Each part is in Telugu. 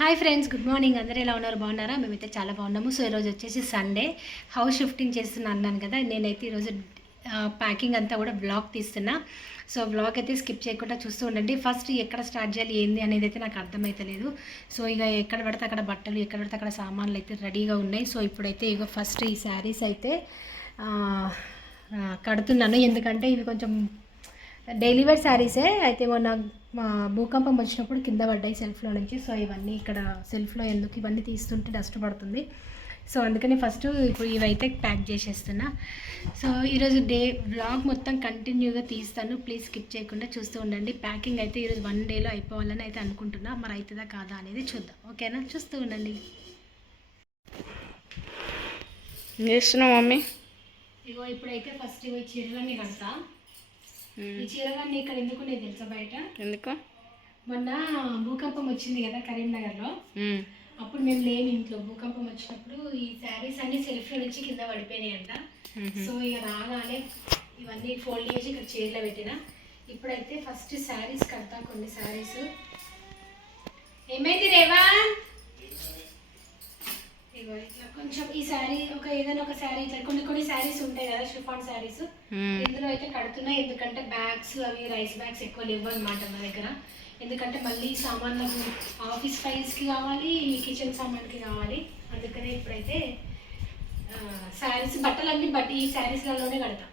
హాయ్ ఫ్రెండ్స్ గుడ్ మార్నింగ్ అందరూ ఎలా ఉన్నారు? బాగున్నారా? మేమైతే చాలా బాగున్నాము. సో ఈరోజు వచ్చేసి సండే హౌస్ షిఫ్టింగ్ చేస్తున్నా అన్నాను కదా. నేనైతే ఈరోజు ప్యాకింగ్ అంతా కూడా బ్లాగ్ తీస్తున్నా. సో బ్లాగ్ అయితే స్కిప్ చేయకుండా చూస్తూ ఉండండి. ఫస్ట్ ఎక్కడ స్టార్ట్ చేయాలి ఏంది అనేది అయితే నాకు అర్థమైతలేదు. సో ఇక ఎక్కడ పడితే అక్కడ బట్టలు ఎక్కడ పడితే అక్కడ సామాన్లు అయితే రెడీగా ఉన్నాయి. సో ఇప్పుడైతే ఇక ఫస్ట్ ఈ శారీస్ అయితే కడుతున్నాను. ఎందుకంటే ఇవి కొంచెం డైలీ వేర్ శారీసే. అయితే మొన్న మా భూకంపం వచ్చినప్పుడు కింద పడ్డాయి సెల్ఫ్లో నుంచి. సో ఇవన్నీ ఇక్కడ సెల్ఫ్లో ఎందుకు ఇవన్నీ తీస్తుంటే డస్ట్ పడుతుంది. సో అందుకని ఫస్ట్ ఇప్పుడు ఇవైతే ప్యాక్ చేసేస్తున్నా. సో ఈరోజు డే బ్లాగ్ మొత్తం కంటిన్యూగా తీస్తాను. ప్లీజ్ స్కిప్ చేయకుండా చూస్తూ ఉండండి. ప్యాకింగ్ అయితే ఈరోజు వన్ డేలో అయిపోవాలని అయితే అనుకుంటున్నా. మరి అవుతుందా కాదా అనేది చూద్దాం. ఓకేనా చూస్తూ ఉండండి. చేస్తున్నావు మమ్మీ? ఇగో ఇప్పుడైతే ఫస్ట్ ఈ చీరలన్నీ కడతా. ఈ చీరలన్నీ ఇక్కడ ఎందుకు నేను తెలుసా బయట? ఎందుకు? మొన్న భూకంపం వచ్చింది కదా కరీంనగర్లో. అప్పుడు మేము లేని ఇంట్లో. భూకంపం వచ్చినప్పుడు ఈ శారీస్ అన్ని సెల్ఫ్ నుంచి కింద పడిపోయినాయి అంట సో ఇక రాగానే ఇవన్నీ ఫోల్డ్ చేసి ఇక్కడ చైర్లో పెట్టిన. ఇప్పుడైతే ఫస్ట్ శారీస్ కడతా కొన్ని శారీస్. ఏమైంది రేవా? కొంచెం ఈ శారీ ఒక ఏదైనా ఒక శారీ ఇట్లా కొన్ని కొన్ని శారీస్ ఉంటాయి కదా షిఫాన్ శారీస్. మ్మ్. ఇందులో అయితే కడుతున్నా ఎందుకంటే బ్యాగ్స్ అవి రైస్ బ్యాగ్స్ ఎక్కువ లేవు అనమాట మా దగ్గర. ఎందుకంటే మళ్ళీ సామాన్లకు ఆఫీస్ ఫైల్స్కి కావాలి కిచెన్ సామాన్కి కావాలి. అందుకనే ఇప్పుడైతే శారీస్ బట్టలన్నీ బట్టి ఈ శారీస్లలోనే కడతా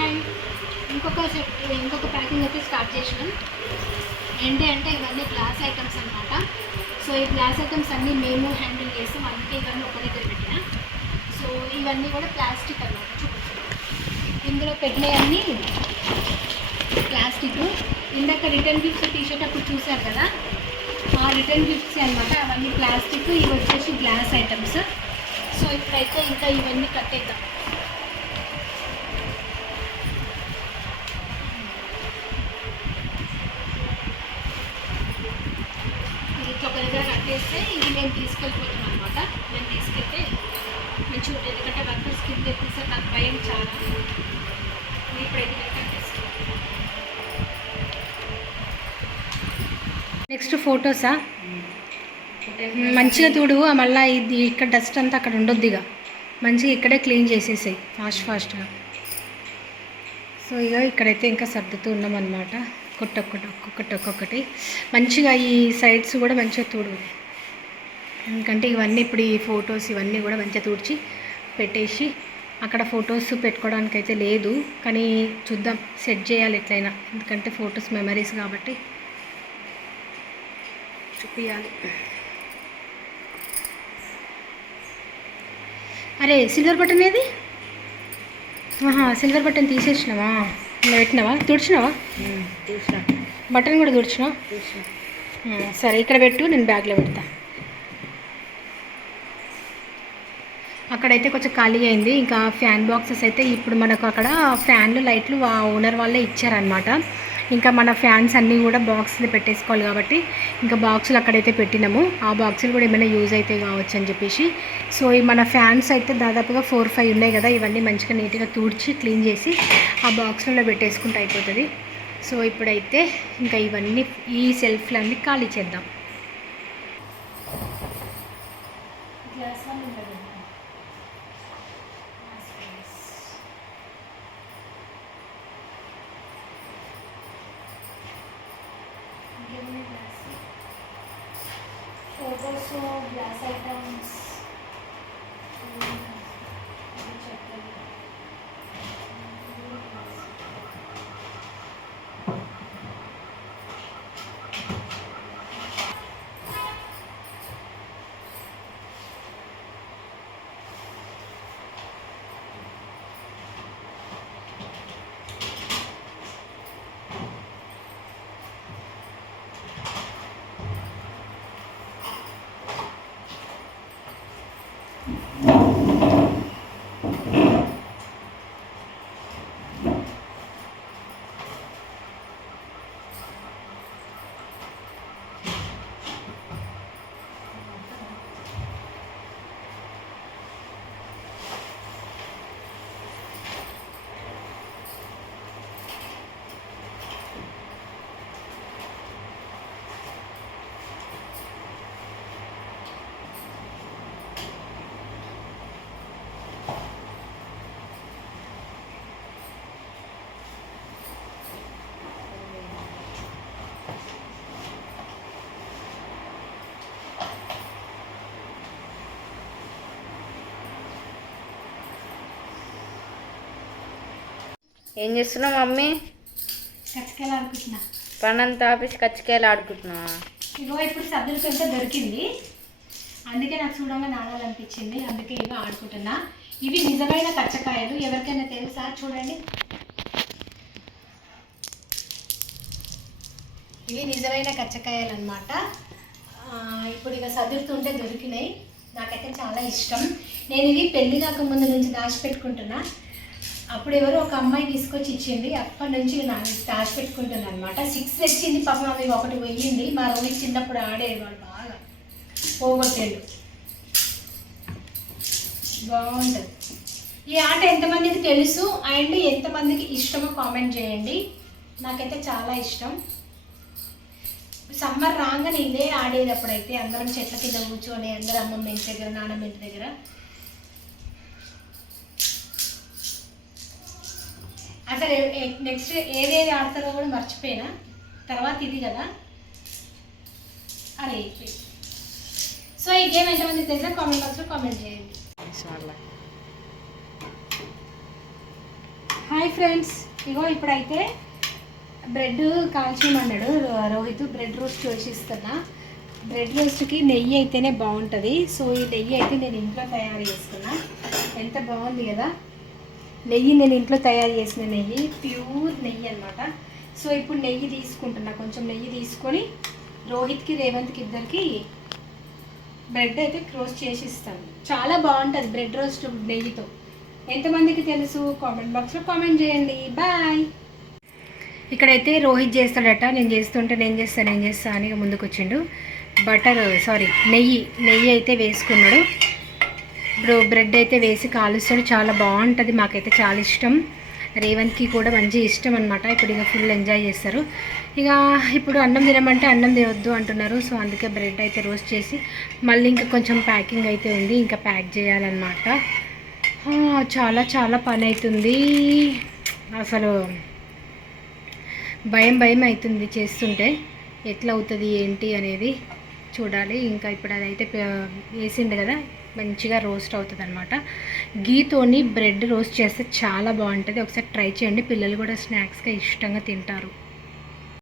అండ్ ఇంకొక ఇంకొక ప్యాకింగ్ అయితే స్టార్ట్ చేసినాం. ఏంటి అంటే ఇవన్నీ గ్లాస్ ఐటమ్స్ అనమాట సో ఈ గ్లాస్ ఐటమ్స్ అన్నీ మేము హ్యాండిల్ చేస్తాం అందుకే ఇవన్నీ ఒక దగ్గర పెట్టిన. సో ఇవన్నీ కూడా ప్లాస్టిక్ అనమాట చూపించు ఇందులో పెట్టినవన్నీ ప్లాస్టిక్ ఇందాక రిటర్న్ గిఫ్ట్స్ టీషర్ట్ అప్పుడు చూసారు కదా? ఆ రిటర్న్ గిఫ్ట్స్ అనమాట అవన్నీ ప్లాస్టిక్ ఇవి వచ్చేసి గ్లాస్ ఐటమ్స్ సో ఇప్పుడైతే ఇంకా ఇవన్నీ కట్టేద్దాం ఇట్లా ఒక దగ్గర నేను ఇది అనమాట నేను తీసుకెళ్తే మంచిగా ఉంటుంది ఎందుకంటే వర్కర్స్ కింద ఎత్తేస్తే నాకు భయం చాలా. ఇప్పుడైతే నెక్స్ట్ ఫొటోసా మంచిగా చూడు మళ్ళీ ఇది ఇక్కడ డస్ట్ అంతా అక్కడ ఉండొద్దు ఇక. మంచిగా ఇక్కడే క్లీన్ చేసేసాయి ఫాస్ట్ ఫాస్ట్గా సో ఇక ఇక్కడైతే ఇంకా సర్దుతూ ఉన్నాం అనమాట ఒక్కొక్కటి ఒక్కొక్కటి ఒక్కొక్కటి. మంచిగా ఈ సైడ్స్ కూడా మంచిగా తూడు. ఎందుకంటే ఇవన్నీ ఇప్పుడు ఈ ఫొటోస్ ఇవన్నీ కూడా మంచిగా తుడిచి పెట్టేసి అక్కడ ఫొటోస్ పెట్టుకోవడానికి అయితే లేదు. కానీ చూద్దాం సెట్ చేయాలి ఎట్లయినా. ఎందుకంటే ఫొటోస్ మెమరీస్ కాబట్టి చూపించాలి అరే సిల్వర్ బటన్ ఏది? ఆహా సిల్వర్ బటన్ తీసేసినావా? ఇలా పెట్టినావా? తుడిచినావా? బటన్ కూడా తుడిచినావా? సరే ఇక్కడ పెట్టు నేను బ్యాగ్లో పెడతా. అక్కడైతే కొంచెం ఖాళీ అయింది. ఇంకా ఫ్యాన్ బాక్సెస్ అయితే ఇప్పుడు మనకు అక్కడ ఫ్యాన్లు లైట్లు ఆ ఓనర్ వాళ్ళే ఇచ్చారనమాట ఇంకా మన ఫ్యాన్స్ అన్నీ కూడా బాక్స్ని పెట్టేసుకోవాలి కాబట్టి ఇంకా బాక్సులు అక్కడైతే పెట్టినాము. ఆ బాక్సులు కూడా ఏమైనా యూజ్ అయితే కావచ్చు అని చెప్పేసి. సో ఈ మన ఫ్యాన్స్ అయితే దాదాపుగా ఫోర్ ఫైవ్ ఉన్నాయి కదా. ఇవన్నీ మంచిగా నీట్గా తుడిచి క్లీన్ చేసి ఆ బాక్స్లలో పెట్టేసుకుంటే అయిపోతుంది. సో ఇప్పుడైతే ఇంకా ఇవన్నీ ఈ సెల్ఫ్లన్నీ ఖాళీ చేద్దాం. ఫోటోస్ గ్లాస్ ఐటమ్స్ ఏం చేస్తున్నావు మమ్మీ? కచ్చకాయలు ఆడుకుంటున్నా. పనంతా ఆపేసి కచ్చికాయలు ఆడుకుంటున్నావా? ఇగో ఇప్పుడు సద్దులకంటే దొరికింది. అందుకే నాకు చూడంగా నానాలనిపించింది అందుకే ఇవి ఆడుకుంటున్నా. ఇవి నిజమైన కచ్చకాయలు. ఎవరికైనా తెలుసా? చూడండి. ఇవి నిజమైన కచ్చకాయలు అనమాట ఇప్పుడు ఇక సదురుతుంటే దొరికినాయి. నాకైతే చాలా ఇష్టం. నేను ఇవి పెళ్ళి కాక ముందు నుంచి దాచిపెట్టుకుంటున్నా. అప్పుడు ఎవరో ఒక అమ్మాయి తీసుకొచ్చి ఇచ్చింది. అప్పటి నుంచి నాకు పెట్టుకుంటుంది అనమాట సిక్స్ తెచ్చింది పాపం అవి ఒకటి పోయింది. మా రోహిత్ చిన్నప్పుడు ఆడేవాడు బాగా. పోగొట్టాడు. బాగుంటుంది. ఈ ఆట ఎంతమందికి తెలుసు? అండ్ ఎంతమందికి ఇష్టమో కామెంట్ చేయండి. నాకైతే చాలా ఇష్టం. సమ్మర్ రాగానే ఇదే ఆడేటప్పుడైతే అందరం చెట్ల కింద కూర్చొని అందరం అమ్మమ్మ ఇంటి దగ్గర నాన్నమ్మ ఇంటి దగ్గర. అసలు నెక్స్ట్ ఏదేది ఆడతారో కూడా మర్చిపోయినా. తర్వాత ఇది కదా. అరే సో ఈ గేమ్ ఎంతమంది తెలుసా? కామెంట్ బాక్స్లో కామెంట్ చేయండి. హాయ్ ఫ్రెండ్స్ ఇగో ఇప్పుడైతే బ్రెడ్ కాల్చమన్నాడు రోహిత్. బ్రెడ్ రోస్ట్ చేసిస్తున్నా. బ్రెడ్ రోస్ట్కి నెయ్యి అయితేనే బాగుంటుంది. సో ఈ నెయ్యి అయితే నేను ఇంట్లో తయారు చేసుకున్నా ఎంత బాగుంది కదా. నెయ్యి నేను ఇంట్లో తయారు చేసిన నెయ్యి ప్యూర్ నెయ్యి అన్నమాట. సో ఇప్పుడు నెయ్యి తీసుకుంటున్నా. కొంచెం నెయ్యి తీసుకొని రోహిత్కి రేవంత్కి ఇద్దరికి బ్రెడ్ అయితే క్రోస్ చేసి ఇస్తాను. చాలా బాగుంటుంది బ్రెడ్ రోస్ట్ నెయ్యితో. ఎంతమందికి తెలుసు? కామెంట్ బాక్స్లో కామెంట్ చేయండి. బాయ్. ఇక్కడైతే రోహిత్ చేస్తాడట. నేను చేస్తుంటే నేను చేస్తాను నేను చేస్తాను అని ముందుకు వచ్చిండు. బటర్ సారీ నెయ్యి నెయ్యి అయితే వేసుకున్నాడు. బ్రో బ్రెడ్ అయితే వేసి కాలుస్తాడు. చాలా బాగుంటుంది. మాకైతే చాలా ఇష్టం. రేవంత్కి కూడా మంచి ఇష్టం అనమాట ఇప్పుడు ఇక ఫుల్ ఎంజాయ్ చేస్తారు. ఇక ఇప్పుడు అన్నం తినమంటే అన్నం తినొద్దు అంటున్నారు. సో అందుకే బ్రెడ్ అయితే రోస్ట్ చేసి మళ్ళీ ఇంకా కొంచెం ప్యాకింగ్ అయితే ఉంది. ఇంకా ప్యాక్ చేయాలన్నమాట. చాలా చాలా పని అవుతుంది అసలు భయం భయం అవుతుంది చేస్తుంటే. ఎట్లా అవుతుంది ఏంటి అనేది చూడాలి. ఇంకా ఇప్పుడు అదైతే వేసిండు కదా. మంచిగా రోస్ట్ అవుతుంది అనమాట గీతోని బ్రెడ్ రోస్ట్ చేస్తే చాలా బాగుంటుంది. ఒకసారి ట్రై చేయండి. పిల్లలు కూడా స్నాక్స్గా ఇష్టంగా తింటారు.